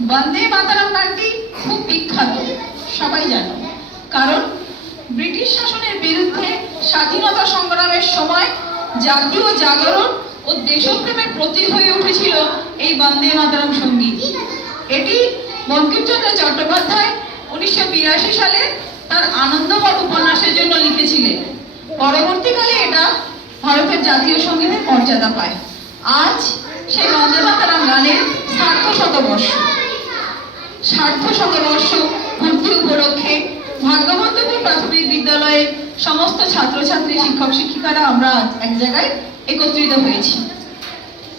বন্দে মাতরম গানটি খুব বিখ্যাত, সবাই জানো। কারণ ব্রিটিশ শাসনের বিরুদ্ধে স্বাধীনতা সংগ্রামের সময় জাতীয় জাগরণ ও দেশপ্রেমের প্রতীক হয়ে উঠেছিল এই বন্দে মাতরম সঙ্গীত। এটি বঙ্কিমচন্দ্র চট্টোপাধ্যায় 1982 সালে তার আনন্দমঠ উপন্যাসের জন্য লিখেছিলেন। পরবর্তীকালে এটা ভারতের জাতীয় সঙ্গীতের মর্যাদা পায়। আজ সেই বন্দে মাতরম গানের সার্ধশতবর্ষ পূর্তি উপলক্ষে ভাগ্যবন্ধুপুর প্রাথমিক বিদ্যালয়ের সমস্ত ছাত্রছাত্রী, শিক্ষক শিক্ষিকারা আমরা এক জায়গায় একত্রিত হয়েছি।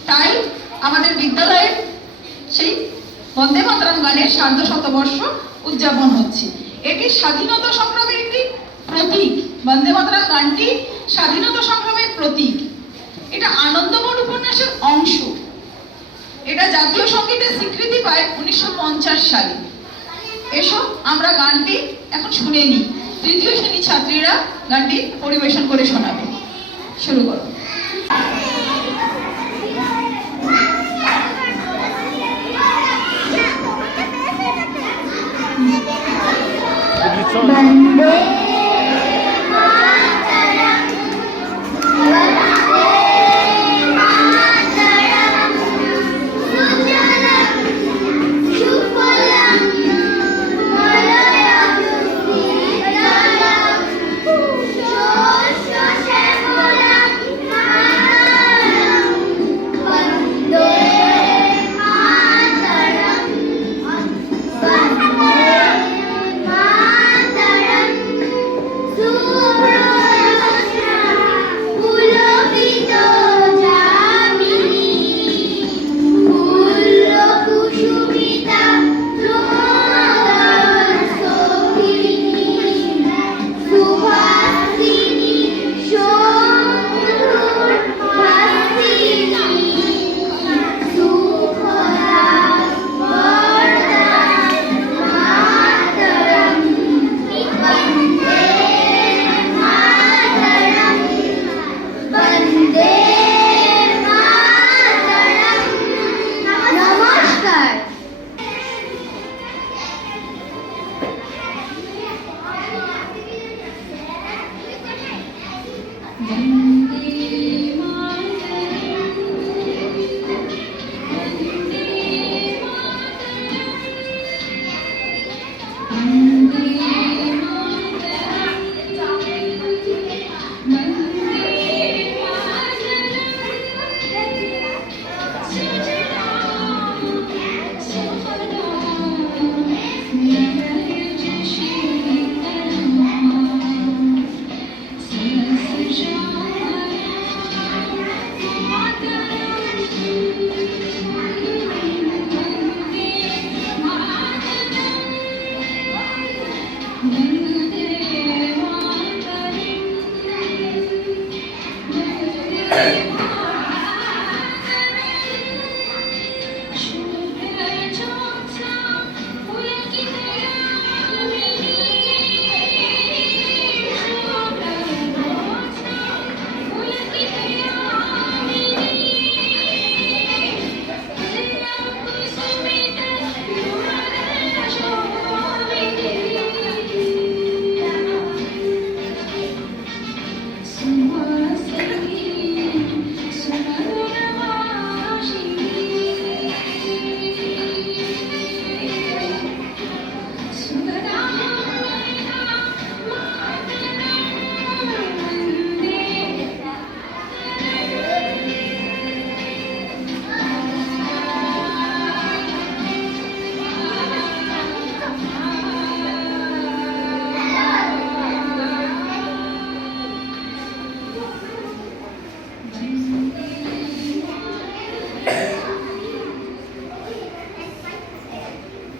তাই আমাদের বিদ্যালয়ের সেই বন্দে মাতরম গানের সার্ধশতবর্ষ উদযাপন হচ্ছে। এটি স্বাধীনতা সংগ্রামের একটি প্রতীক। বন্দে মাতরম গানটি স্বাধীনতা সংগ্রামের প্রতীক। এটা আনন্দমঠ উপন্যাসের অংশ। এটা জাতীয় সঙ্গীতের স্বীকৃতি পায় 1950 সালে। এসো আমরা গানটি এখন শুনে নিই। তৃতীয় শ্রেণীর ছাত্রীরা গানটি পরিবেশন করে শোনাবে। শুরু করো।